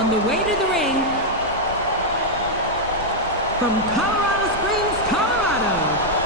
On the way to the ring, from Colorado Springs, Colorado,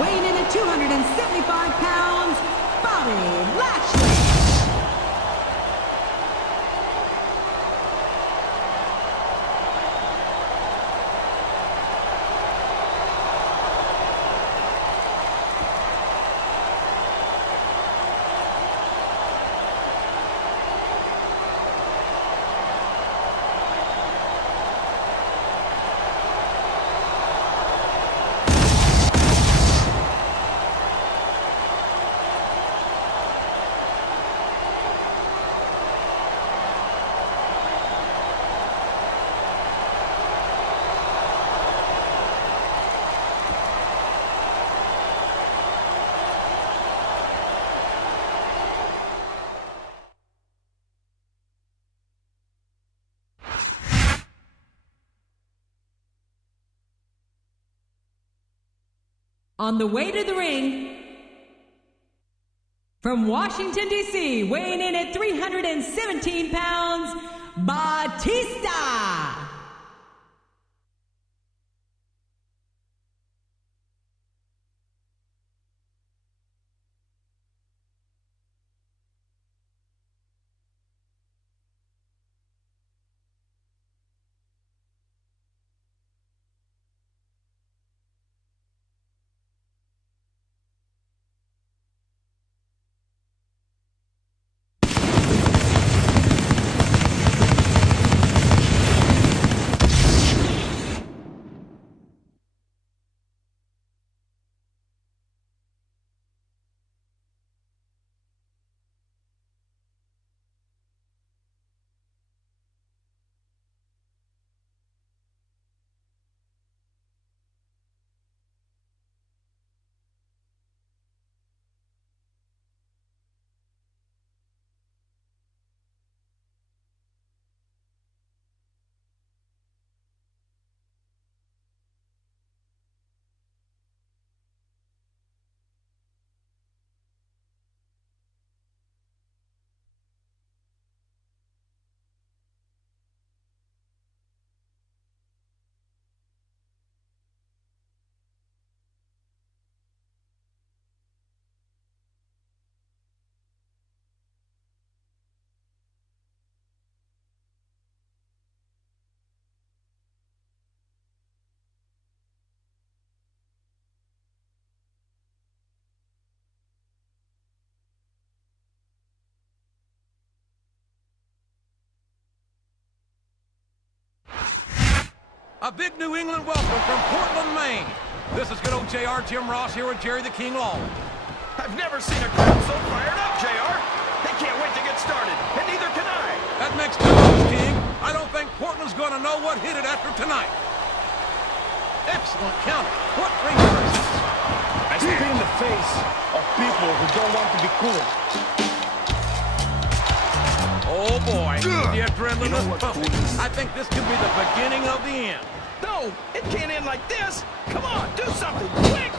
weighing in at 275 pounds, Bobby Lashley. On the way to the ring, from Washington, D.C., weighing in at 317 pounds, Batista. A big New England welcome from Portland, Maine. This is good old JR Jim Ross here with Jerry the King Long. I've never seen a crowd so fired up, JR. They can't wait to get started, and neither can I. That makes two of us, King. I don't think Portland's going to know what hit it after tonight. Excellent counter. What ring presence. I spit in the face of people who don't want to be cool. Oh boy, the adrenaline is pumping. I think this could be the beginning of the end. No, it can't end like this. Come on, do something, quick!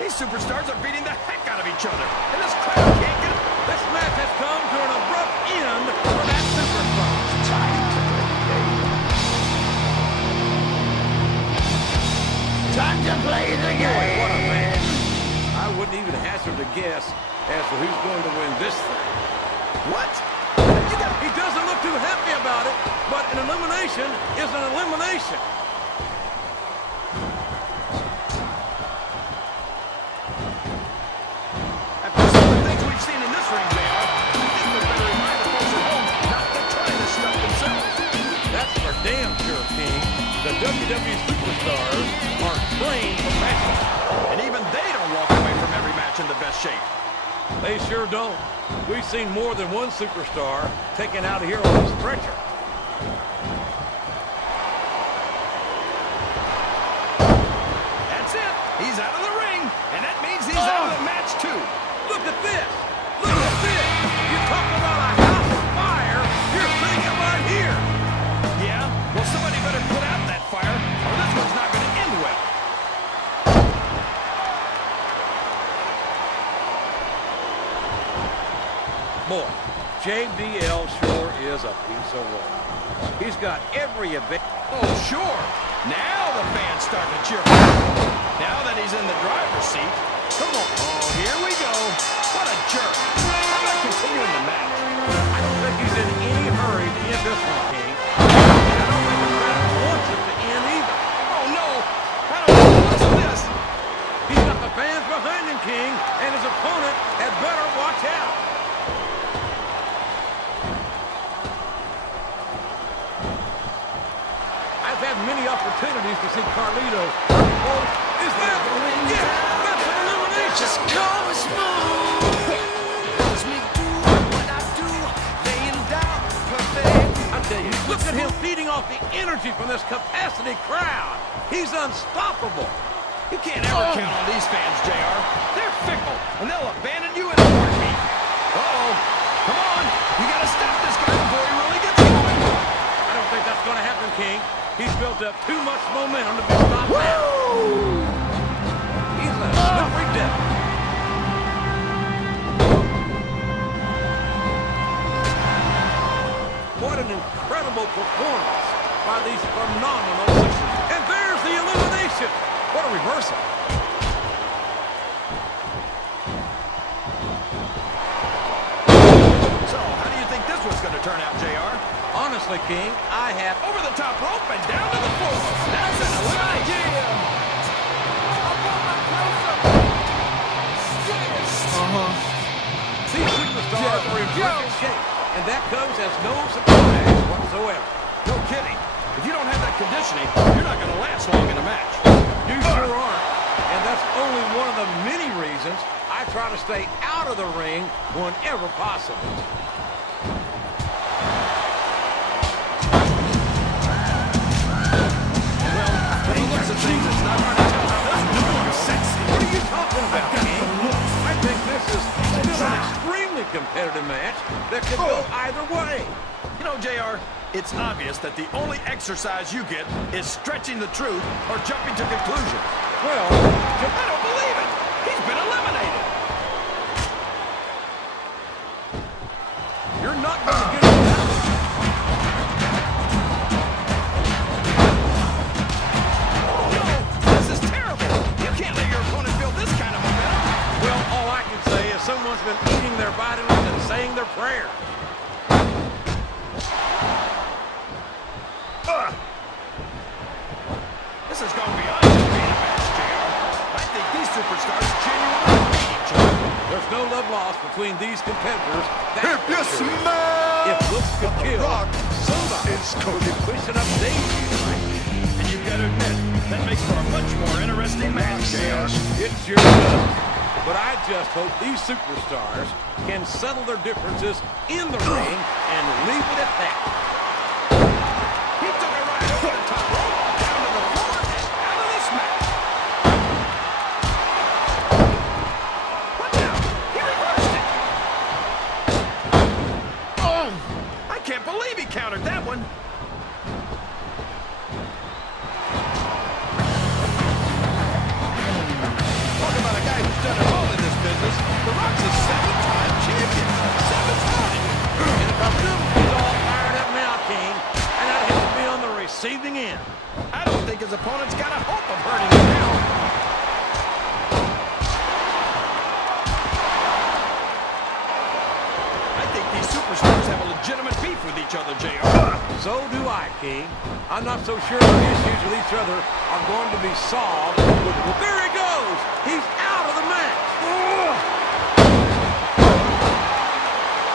These superstars are beating the heck out of each other, and this crowd can't get it. This match has come to an abrupt end for that superstar. Time to play the game! Boy, what a match. I wouldn't even hazard a guess as to who's going to win this thing. What? He doesn't look too happy about it, but an elimination is an elimination. After some of the things we've seen in this ring, JR, I think we better remind the folks at home not to try this stuff themselves. That's for damn sure, King. The WWE superstars are trained professionals. And even they don't walk away from every match in the best shape. They sure don't. We've seen more than one superstar taken out of here on a stretcher. That's it. He's out of the ring, and that means he's out of the match, too. Look at this. Look at this. You talk about a house of fire. You're seeing it right here. Yeah? Well, somebody better put out that fire, or this one's not going to end well. JBL sure is a piece of work. He's got every advantage. Oh, sure. Now the fans start to cheer for him. Now that he's in the driver's seat. Come on. Oh, here we go. What a jerk. How about continuing the match? I don't think he's in any hurry to end this one, King. I don't think the crowd wants it to end either. Oh, no. I don't know what's this. He's got the fans behind him, King, and his opponent had better watch out. I've had many opportunities to see Carlito. Oh, is that? Yes, that's an elimination. Just go smooth. Watch me do what I do, laying down perfect. I tell you, look at him feeding off the energy from this capacity crowd. He's unstoppable. You can't ever count on these fans, JR. They're fickle, and they'll abandon you in a heartbeat. Uh-oh. Come on. You got to stop this guy before he really gets going. I don't think that's going to happen, King. He's built up too much momentum to be stopped now. He's a slippery devil. What an incredible performance by these phenomenal sisters. And there's the elimination. What a reversal. So, how do you think this one's going to turn out, JR? Honestly, King, I have... Over the top rope and down to the floor. That's an elimination. These superstars are in perfect shape, and that comes as no surprise whatsoever. No kidding. If you don't have that conditioning, you're not going to last long in a match. You sure aren't, and that's only one of the many reasons I try to stay out of the ring whenever possible. From the looks of things, it's not hard to tell how this one's going to go. What are you talking about, King? I think this is still an extremely competitive match that could go either way. You know, JR, it's obvious that the only exercise you get is stretching the truth or jumping to conclusions. Well, I don't believe it. He's been eliminated. you're not going to get it now. No, this is terrible. You can't let your opponent build this kind of momentum. Well, all I can say is someone's been eating their vitamins and saying their prayers. This has gone beyond just being a match, JR. I think these superstars genuinely hate each other. There's no love lost between these competitors. If you smell If looks could kill, rock, somebody it's could be pushing up danger. And you've got to admit, that makes for a much more interesting match, JR. It sure does. But I just hope these superstars can settle their differences in the ring and leave it at that. He took a ride over the top rope, down to the floor, and out of this match. What now? He reversed it. Oh, I can't believe he countered that one. Talk about a guy who's done it all in this business. The Rock's a 7-time champion. 7 times. And if I'm he's all fired up now, King, and I'd hate to be on the receiving end. I don't think his opponent's got a hope of hurting him now. I think these superstars have a legitimate beef with each other, JR. So do I, King. I'm not so sure their issues with each other are going to be solved. Well, there he goes. He's out of the match.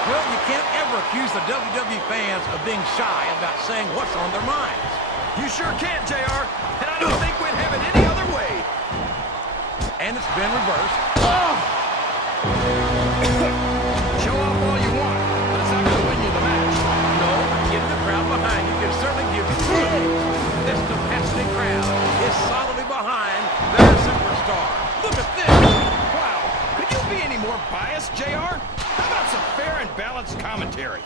Well, you can't ever accuse the WWE fans of being shy about saying what's on their minds. You sure can, JR. And I don't think we'd have it any other way. And it's been reversed. Show off all you want, but it's not going to win you the match. No, getting the crowd behind you can certainly give you the edge. This capacity crowd is solidly behind their superstar. Look at this. Wow. Could you be any more biased, JR? How about some fair and balanced commentary?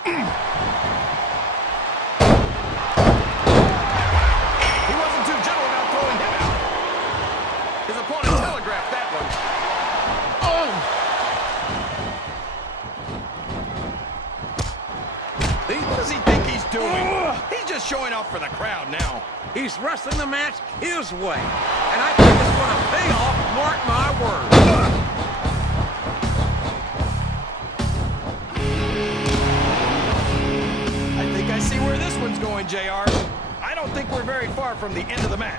He wasn't too gentle about throwing him out. His opponent telegraphed that one. showing off for the crowd now. He's wrestling the match his way. And I think it's going to pay off, mark my words. I think I see where this one's going, JR. I don't think we're very far from the end of the match.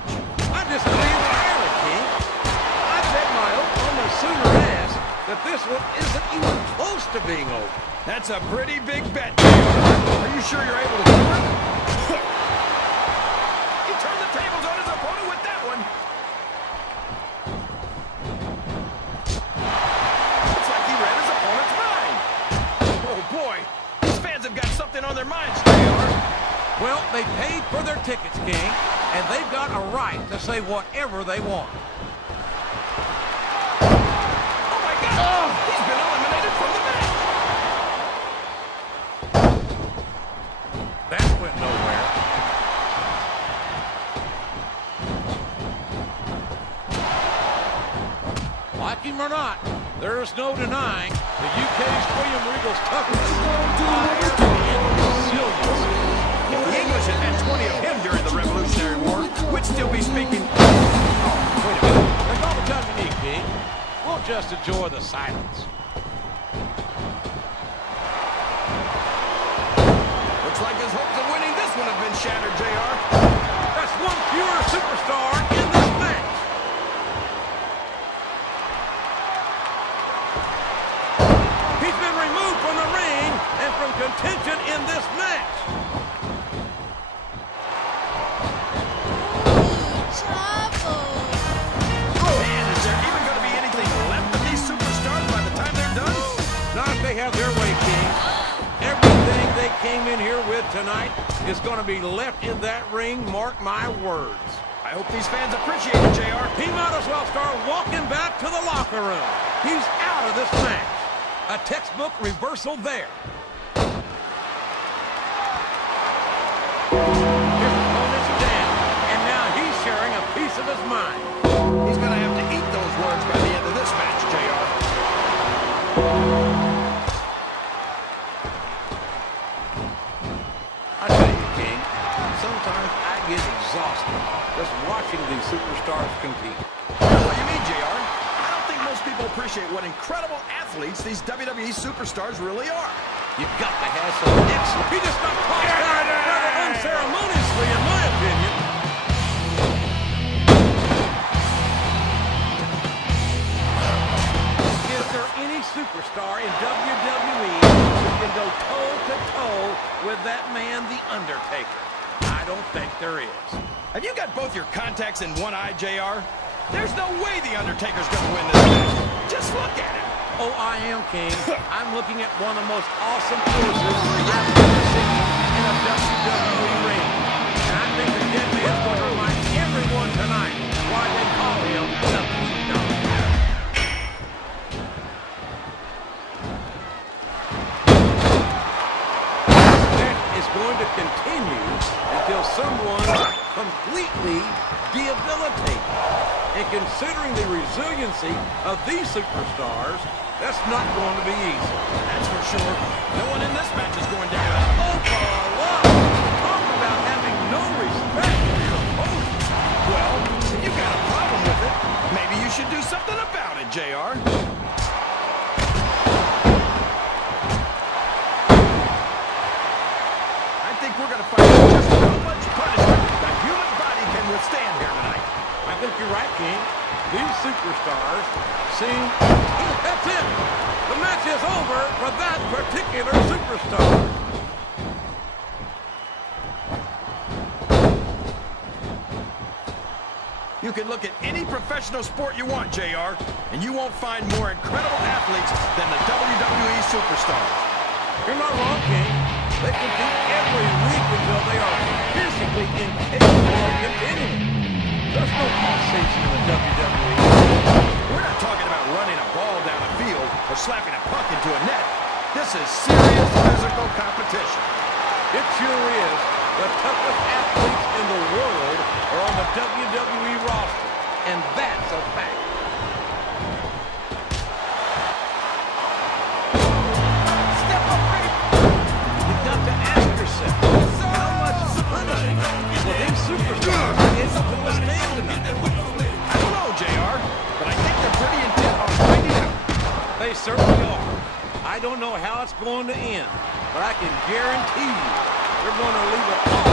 I disagree entirely, King. I bet my oath on the sooner ass that this one isn't even close to being over. That's a pretty big bet, JR. Are you sure you're able to do it? He turned the tables on his opponent with that one. Looks like he read his opponent's mind. Oh, boy. These fans have got something on their minds, JR. Well, they paid for their tickets, King, and they've got a right to say whatever they want. Oh, my God. Oh, he's been eliminated from the match. That went nowhere. Like him or not, there's no denying the UK's William Regal's toughness, fire, and resilience. If the English had had 20 of him during the Revolutionary War, we'd still be speaking... Oh, wait a minute. Take all the time you need, King. We'll just enjoy the silence. Looks like his hopes of winning this one have been shattered, JR. That's one fewer superstar in this match. He's been removed from the ring and from contention in this match. Man, is there even going to be anything left of these superstars by the time they're done? Not if they have their way, King. Everything they came in here with tonight is going to be left in that ring, mark my words. I hope these fans appreciate it, JR. He might as well start walking back to the locker room. He's out of this match. A textbook reversal there. His opponent's down, and now he's sharing a piece of his mind. He's going to have to eat those words by the end of this match, JR. I tell you, King, sometimes I get exhausted just watching these superstars compete. What do you mean, JR? I don't think most people appreciate what incredible athletes these WWE superstars really are. You've got to have some excellent... He just got tossed out rather unceremoniously, in my opinion. Is there any superstar in WWE who can go toe-to-toe with that man, The Undertaker? I don't think there is. Have you got both your contacts in one eye, JR? There's no way The Undertaker's going to win this match. Just look at him. Oh, I am, King. I'm looking at one of the most awesome forces I've ever seen in a WWE ring. And I think the Dead Man's going to remind everyone tonight why they call him the Beatdown. This match is going to continue until someone's completely debilitated. And considering the resiliency of these superstars, that's not going to be easy. That's for sure. No one in this match is going down. Oh, for love! Talk about having no respect for your opponent. Well, if you got a problem with it, maybe you should do something about it, JR. I think we're going to find out just how much punishment the human body can withstand here tonight. I think you're right, King. These superstars seem... That's it! The match is over for that particular superstar. You can look at any professional sport you want, JR, and you won't find more incredible athletes than the WWE superstars. You're not wrong, King. They compete every week until they are physically incapable of continuing. There's no off-season in the WWE. We're not talking about running a ball down a field or slapping a puck into a net. This is serious physical competition. It sure is. The toughest athletes in the world are on the WWE roster, and that's a fact. Step up, You've got to ask yourself, how much punishment I don't know how it's going to end, but I can guarantee you they're going to leave it all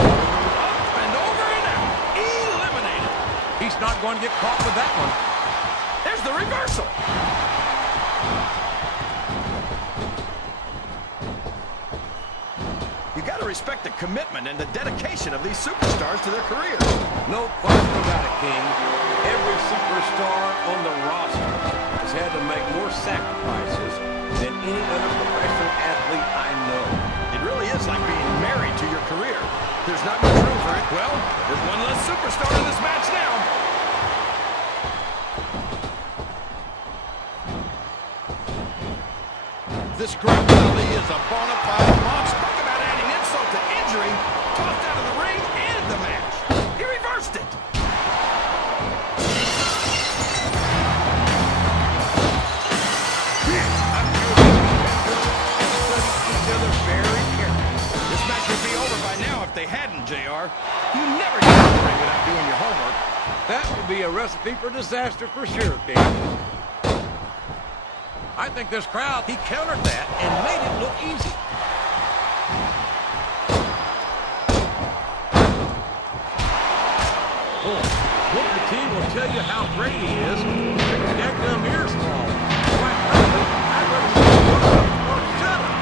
Up and over and out. Eliminated. He's not going to get caught with that one. There's the reversal. You got to respect the commitment and the dedication of these superstars to their careers. No question about it, King. Every superstar on the roster has had to make more sacrifices than any other professional athlete I know. It really is like being married to your career. There's not much room for it. Well, there's one less superstar in this match now. This Great Khali is a bona fide monster. Talk about adding insult to injury. Tossed out of the ring and the match. He reversed it. This match would be over by now if they hadn't, JR. You never get to the ring without doing your homework. That would be a recipe for disaster for sure, King. I think this crowd, he countered that and made it look easy. Boy, Booker T will tell you how great he is. That dumb ear's small. Quite frankly, I'd rather see him work or shut up.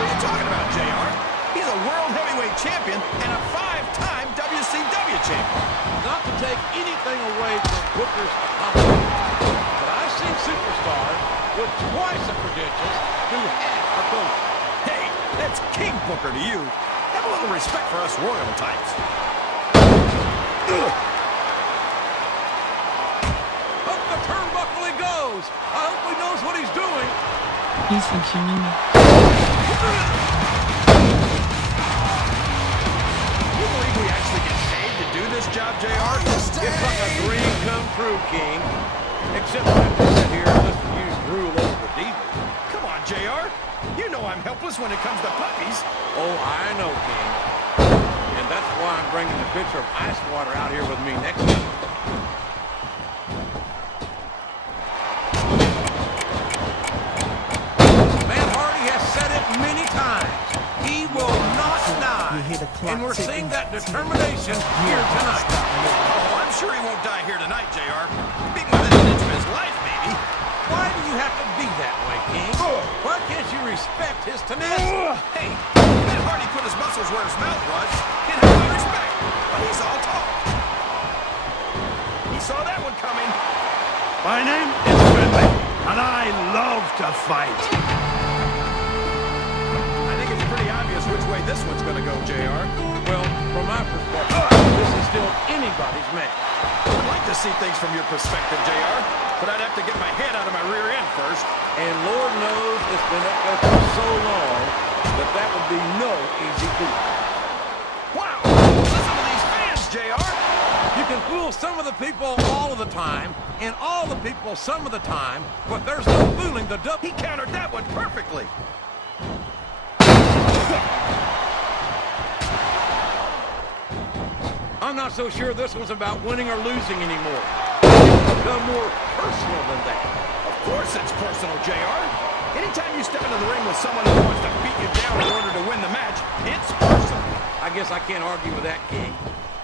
What are you talking about, JR? He's a world heavyweight champion and a 5-time WCW champion. Not to take anything away from Booker's accomplishments, but I've seen superstars with twice the credentials do half the coaching. Hey, that's King Booker to you. Have a little respect for us royal types. Up the turnbuckle he goes. I hope he knows what he's doing. You think you knew me? You believe we actually get paid to do this job, JR? It's like a dream come true, King. Except I have to sit here and listen to you drool over the divas. Come on, JR. You know I'm helpless when it comes to puppies. Oh, I know, King. And that's why I'm bringing the pitcher of ice water out here with me next week. Matt Hardy has said it many times. He will not die. And we're seeing that determination here tonight. Oh, I'm sure he won't die here tonight, JR. Being within an inch of his life, maybe. Why do you have to be that way, King? Why can't you respect his tenacity? Hey, Matt Hardy put his muscles where his mouth was. He'd have my respect, but he's all talk. He saw that one coming. My name is Finley, and I love to fight. I think it's pretty obvious which way this one's going to go, JR. Well, from my perspective, this is still anybody's match. I'd like to see things from your perspective, JR, but I'd have to get my head out of my rear end first. And Lord knows it's been up there for so long that that would be no easy feat. Wow! Listen to these fans, JR! You can fool some of the people all of the time, and all the people some of the time, but there's no fooling the double. He countered that one perfectly. I'm not so sure this was about winning or losing anymore. It's become more personal than that. Of course it's personal, JR. Anytime you step into the ring with someone who wants to beat you down in order to win the match, it's personal. I guess I can't argue with that, King.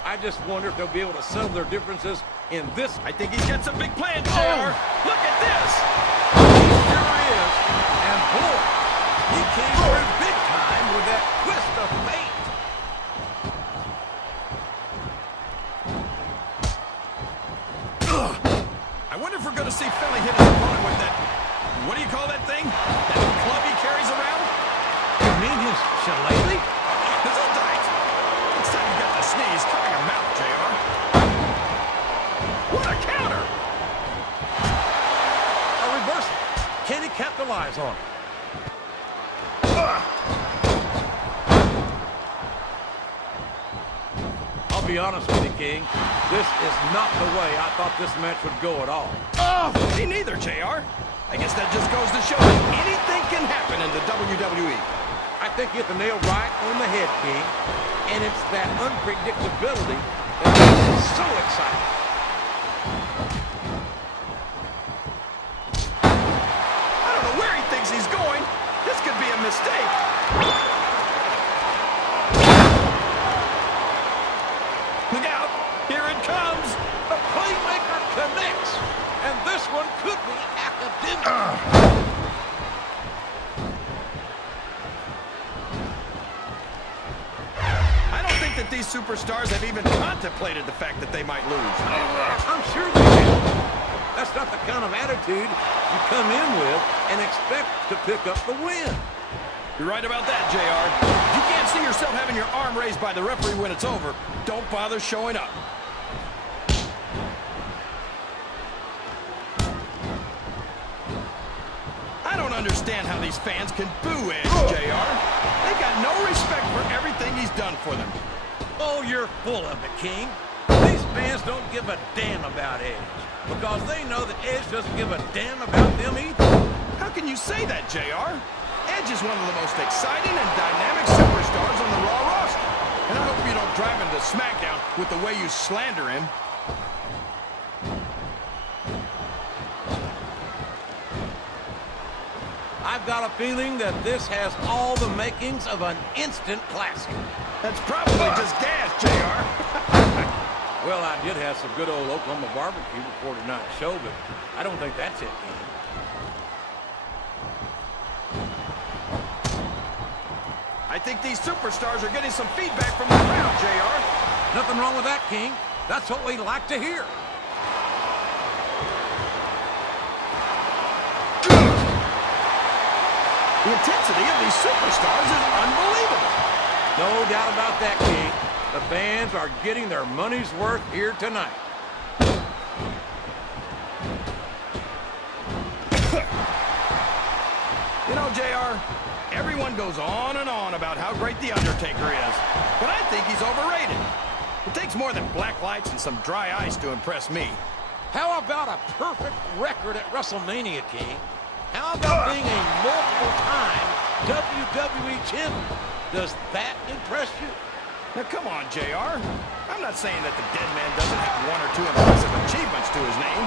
I just wonder if they'll be able to settle their differences in this. I think he's got some big plans, JR. Look at this. He sure is. And boy, he came through big time with that twist of fate. I wonder if we're going to see Finley hit his opponent with that, what do you call that thing? That club he carries around? You mean his shillelagh? Gesundheit. Next time you got to sneeze, cover your mouth, JR. What a counter! A reversal. Can he capitalize on it? I'll be honest with you, King. This is not the way I thought this match would go at all. Oh, me neither, JR. I guess that just goes to show that anything can happen in the WWE. I think you hit the nail right on the head, King. And it's that unpredictability that makes it so exciting. I don't know where he thinks he's going. This Look out. Here it comes. The playmaker connects, and this one could be academic. I don't think that these superstars have even contemplated the fact that they might lose. I'm sure they have. That's not the kind of attitude you come in with and expect to pick up the win. You're right about that, JR. If you can't see yourself having your arm raised by the referee when it's over, don't bother showing up. I don't understand how these fans can boo Edge, JR. They got no respect for everything he's done for them. Oh, you're full of it, King. These fans don't give a damn about Edge because they know that Edge doesn't give a damn about them either. How can you say that, JR? Edge is one of the most exciting and dynamic superstars on the Raw roster. And I hope you don't drive him to Smackdown with the way you slander him. I've got a feeling that this has all the makings of an instant classic. That's probably just gas, JR. Well, I did have some good old Oklahoma barbecue before tonight's show, but I don't think that's it, King. I think these superstars are getting some feedback from the crowd, JR. Nothing wrong with that, King. That's what we like to hear. The intensity of these superstars is unbelievable. No doubt about that, King. The fans are getting their money's worth here tonight. You know, JR, everyone goes on and on about how great The Undertaker is, but I think he's overrated. It takes more than black lights and some dry ice to impress me. How about a perfect record at WrestleMania, King? How about being a multiple-time WWE champion? Does that impress you? Now, come on, JR. I'm not saying that the dead man doesn't have one or two impressive achievements to his name.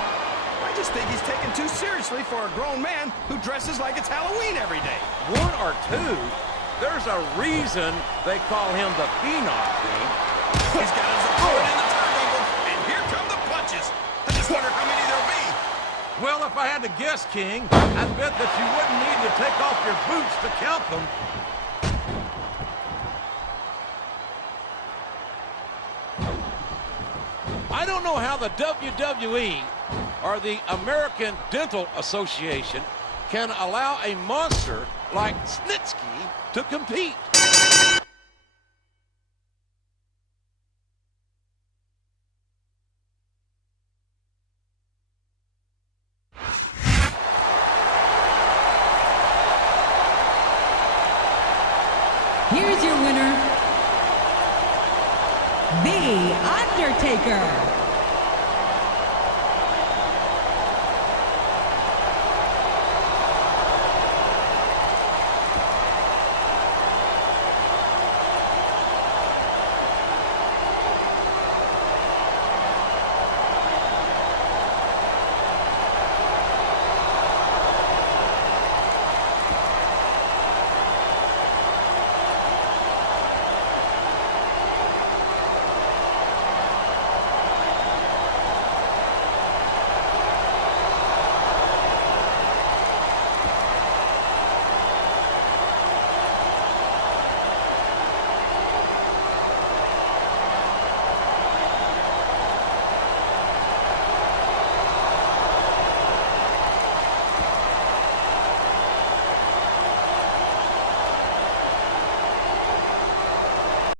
I just think he's taken too seriously for a grown man who dresses like it's Halloween every day. One or two? There's a reason they call him the Phenom, King. He's got his opponent in the turnbuckle, and here come the punches. I just wonder how many there'll be. Well, if I had to guess, King, I'd bet that you wouldn't need to take off your boots to count them. I don't know how the WWE or the American Dental Association can allow a monster like Snitsky to compete. Here's your winner, The Undertaker.